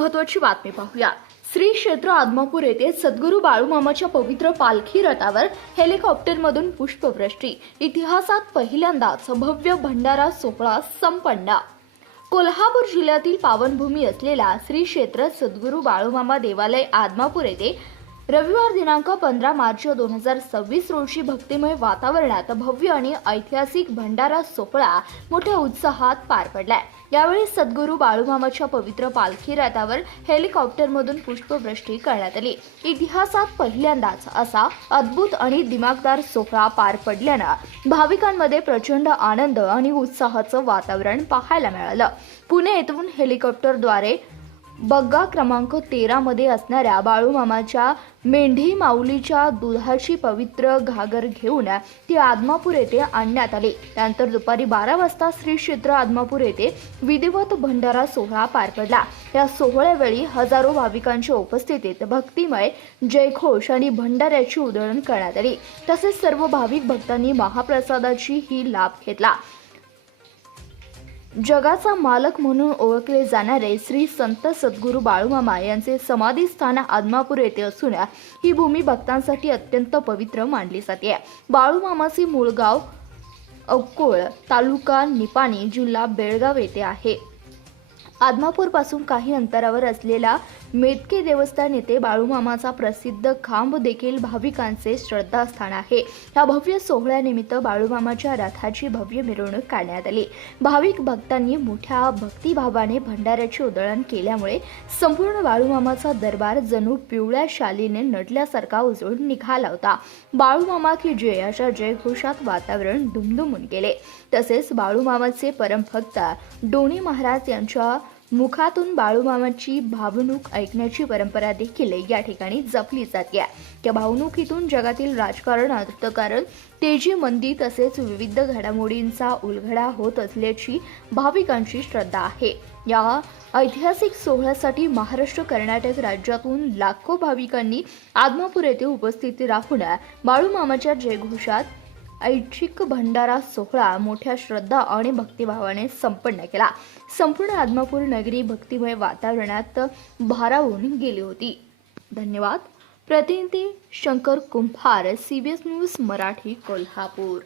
महत्त्वाची बातमी पाहूया। श्री क्षेत्र आदमापूर येथे सद्गुरू बाळूमामाच्या पवित्र पालखी रथावर हेलिकॉप्टरमधून पुष्पवृष्टी। इतिहासात पहिल्यांदाच भव्य भंडारा सोहळा संपन्न। कोल्हापूर जिल्ह्यातील पावनभूमी असलेला श्री क्षेत्र सद्गुरू बाळूमामा देवालय आदमापूर येथे रविवार दिनांक 15 मार्च 2026 रोजी भक्तिमय वातावरणात भव्य आणि ऐतिहासिक भंडारा सोहळा मोठ्या उत्साहात पार पडलाय। यावेळी सद्गुरू बाळूमामाच्या पवित्र पालखी रथावर हेलिकॉप्टरमधून पुष्पवृष्टी करण्यात आली। इतिहासात पहिल्यांदाच असा अद्भुत आणि दिमागदार सोहळा पार पडल्याने भाविकांमध्ये प्रचंड आनंद आणि उत्साहाचं वातावरण पाहायला मिळालं। पुणे येथून हेलिकॉप्टरद्वारे बग्गा क्रमांक 13 मध्ये असणाऱ्या बाळूमामाच्या मेंढी माऊलीच्या दुधाची पवित्र घागर घेऊन ती आदमापूर येथे आणण्यात आली। त्यानंतर दुपारी 12 वाजता श्री क्षेत्र आदमापूर येथे विधिवत भंडारा सोहळा पार पडला। या सोहळ्यावेळी हजारो भाविकांच्या उपस्थितीत भक्तिमय जयघोष आणि भंडाऱ्याची उधळण करण्यात आली। तसेच सर्व भाविक भक्तांनी महाप्रसादाची ही लाभ घेतला। जगाचा मालक म्हणून ओळखले जाणारे श्री संत सद्गुरू बाळूमामा यांचे समाधी स्थान आदमापूर येथे असून ही भूमी भक्तांसाठी अत्यंत पवित्र मानली जाते। बाळूमामाचे मूळ गाव अक्कोळ, तालुका निपाणी, जिल्हा बेळगाव येथे आहे। आदमापूर पासून काही अंतरावर असलेला मेतके देवस्थान येथे बाळूमामाचा प्रसिद्ध खांब देखील भाविकांचे श्रद्धास्थान आहे। या भव्य सोहळ्यानिमित्त बाळूमामाच्या रथाची भव्य मिरवणूक काढण्यात आली। भाविक भक्तांनी मोठ्या भक्तिभावाने भंडाऱ्याचे उधळण केल्यामुळे संपूर्ण बाळूमामाचा दरबार जणू पिवळ्या शालीने नटल्यासारखा उजळून निघाला होता। बाळूमामा की जय अशा जयघोषात वातावरण दुमदुमून गेले। तसेच बाळूमामाचे परमभक्त डोणी महाराज यांच्या मुखातून बाळूमामाची भावणूक ऐकण्याची परंपरा देखील या ठिकाणी जपली जाते। या भावणुकीतून जगातील राजकारण, अर्थकारण, तेजी मंदी तसेच विविध घडामोडींचा उलगडा होत असल्याची भाविकांची श्रद्धा आहे। या ऐतिहासिक सोहळ्यासाठी महाराष्ट्र, कर्नाटक राज्यातून लाखो भाविकांनी आदमापूर येथे उपस्थित राहून बाळूमामाच्या जयघोषात ऐच्छिक भंडारा सोहळा मोठ्या श्रद्धा आणि भक्तिभावाने संपन्न केला। संपूर्ण आदमापूर नगरी भक्तिमय वातावरणात भारावून गेली होती। धन्यवाद। प्रतिनिधी शंकर कुंभार, CBS न्यूज मराठी, कोल्हापूर।